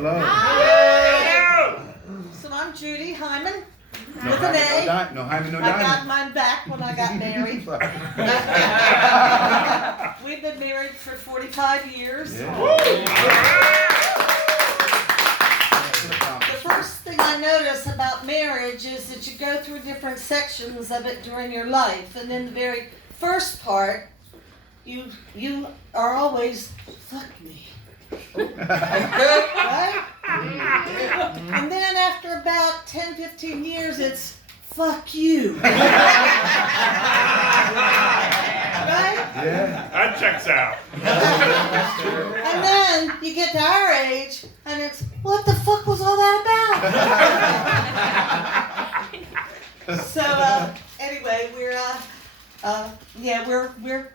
Hello. So I'm Judy Hyman. No With an Hyman, A. no Hyman, no I got diamond. mine back when I got married. We've been married for 45 years. Yeah. The first thing I notice about marriage is that you go through different sections of it during your life. And in the very first part, you are always, fuck me. Right? And then after about 10, 15 years, it's fuck you. Right? Yeah. That checks out. And then you get to our age, and it's, what the fuck was all that about? So, anyway, we're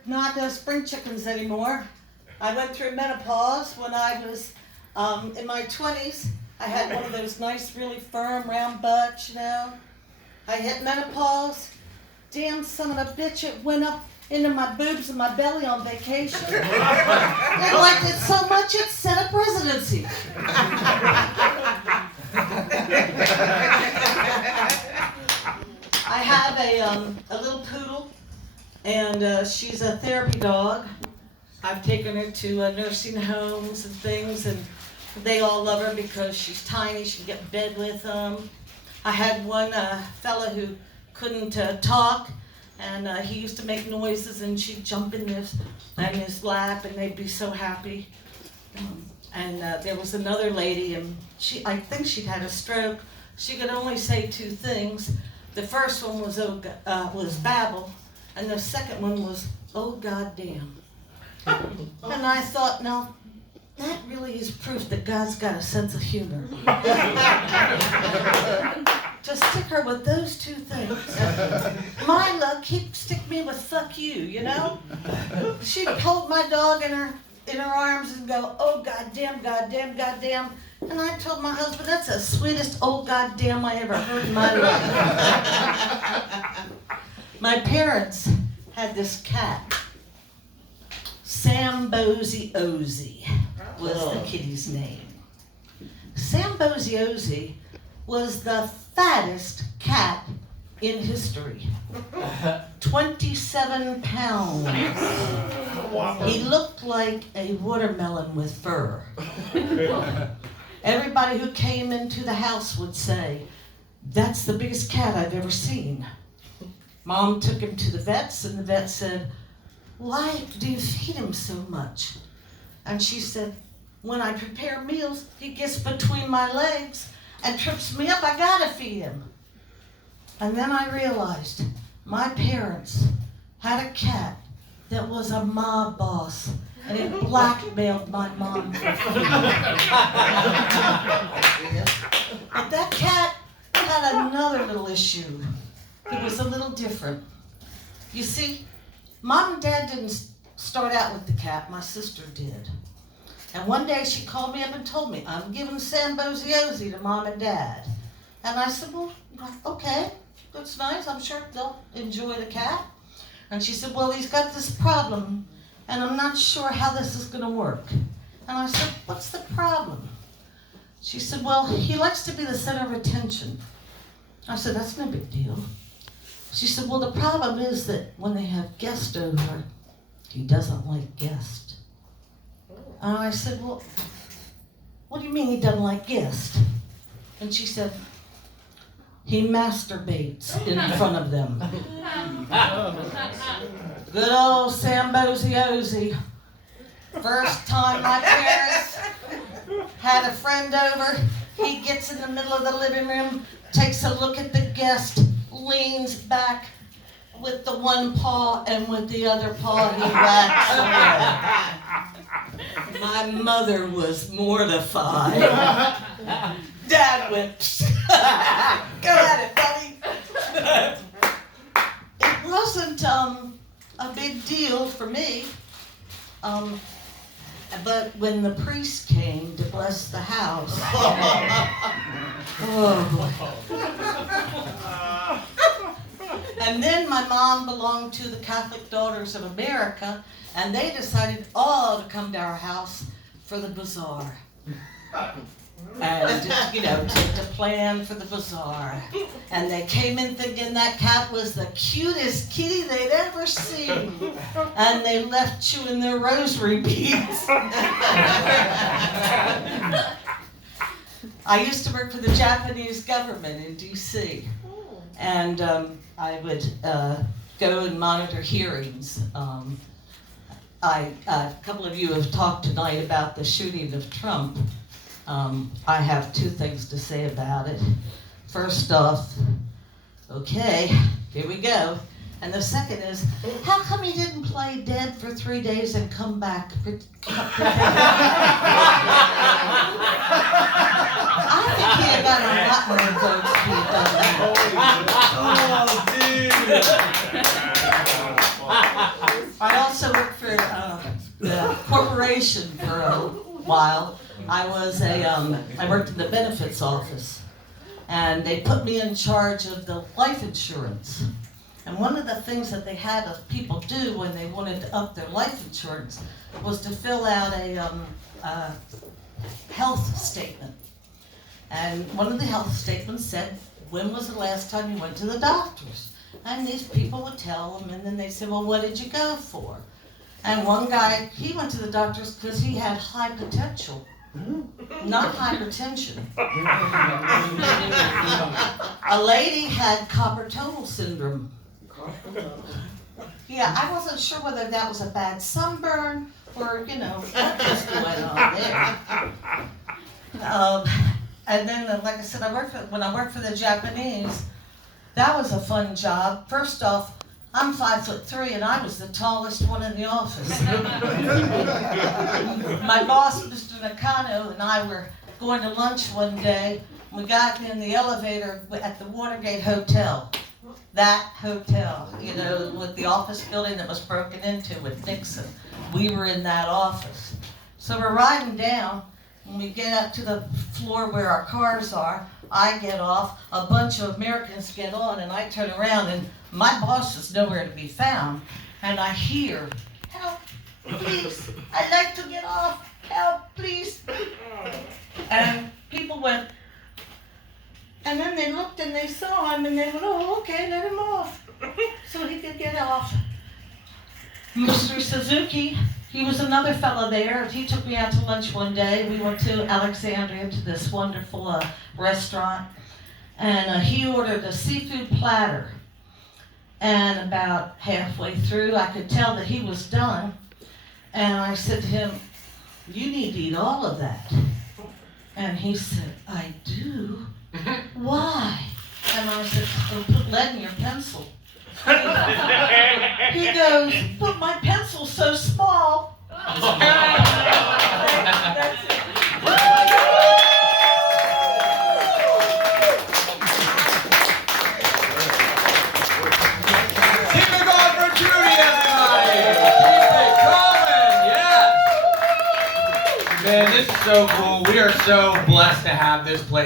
not spring chickens anymore. I went through menopause when I was in my 20s. I had one of those nice, really firm, round butts, you know. I hit menopause. Damn son of a bitch, it went up into my boobs and my belly on vacation. I liked it so much it set up residency. I have a little poodle, and she's a therapy dog. I've taken her to nursing homes and things, and they all love her because she's tiny. She can get in bed with them. I had one fella who couldn't talk, and he used to make noises, and she'd jump in his lap, and they'd be so happy. And there was another lady, and I think she'd had a stroke. She could only say two things. The first one was babble, and the second one was, oh goddamn. And I thought, no, that really is proof that God's got a sense of humor. To stick her with those two things. My luck, he'd stick me with fuck you, you know? She'd hold my dog in her arms and go, oh goddamn, goddamn, goddamn. And I told my husband, that's the sweetest old goddamn I ever heard in my life. My parents had this cat. Sambozy Ozzy was the kitty's name. Sambozy Ozzy was the fattest cat in history. 27 pounds. He looked like a watermelon with fur. Everybody who came into the house would say, that's the biggest cat I've ever seen. Mom took him to the vets, and the vet said, why do you feed him so much? And she said, when I prepare meals, he gets between my legs and trips me up. I gotta feed him. And then I realized my parents had a cat that was a mob boss, and it blackmailed my mom for food. But that cat had another little issue. It was a little different. You see, Mom and Dad didn't start out with the cat, my sister did. And one day she called me up and told me, I'm giving Sambozy Ozzy to Mom and Dad. And I said, well, okay, that's nice. I'm sure they'll enjoy the cat. And she said, well, he's got this problem, and I'm not sure how this is going to work. And I said, what's the problem? She said, well, he likes to be the center of attention. I said, that's no big deal. She said, well, the problem is that when they have guests over, he doesn't like guests. And I said, well, what do you mean he doesn't like guests? And she said, he masturbates in front of them. Good old Sambozy Ozzy. First time my parents had a friend over, he gets in the middle of the living room, takes a look at the guest, leans back with the one paw, and with the other paw he whacks away. My mother was mortified. Dad went, go at it, buddy. It wasn't a big deal for me, but when the priest came to bless the house, and then my mom belonged to the Catholic Daughters of America, and they decided all to come to our house for the bazaar. and to plan for the bazaar. And they came in thinking that cat was the cutest kitty they'd ever seen. And they left chewing their rosary beads. I used to work for the Japanese government in D.C. And I would go and monitor hearings. A couple of you have talked tonight about the shooting of Trump. I have two things to say about it. First off, okay, here we go. And the second is, how come he didn't play dead for 3 days and come back? I think he had got a lot more votes if he had done that. Oh, dude! I also worked for the corporation for a while. I worked in the benefits office, and they put me in charge of the life insurance. And one of the things that they had people do when they wanted to up their life insurance was to fill out a health statement. And one of the health statements said, when was the last time you went to the doctors? And these people would tell them, and then they said, well, what did you go for? And one guy, he went to the doctors because he had high potential, not hypertension. A lady had carpal tunnel syndrome. Yeah, I wasn't sure whether that was a bad sunburn or, what just went on there. And then, like I said, when I worked for the Japanese, that was a fun job. First off, I'm 5'3" and I was the tallest one in the office. My boss, Mr. Nakano, and I were going to lunch one day. We got in the elevator at the Watergate Hotel. That hotel, with the office building that was broken into with Nixon. We were in that office. So we're riding down, and we get up to the floor where our cars are. I get off, a bunch of Americans get on, and I turn around, and my boss is nowhere to be found. And I hear, help, please, I'd like to get off, help, please. And people went, and then they looked and they saw him, and they went, oh, okay, let him off. So he could get off. Mr. Suzuki, he was another fellow there. He took me out to lunch one day. We went to Alexandria to this wonderful restaurant, and he ordered a seafood platter. And about halfway through, I could tell that he was done. And I said to him, you need to eat all of that. And he said, I do? Why? And I said, well, put lead in your pencil. He goes, but my pencil's so small. That's it. Keep it going for Judy, everybody! Keep it going, yes! Man, this is so cool. We are so blessed to have this place.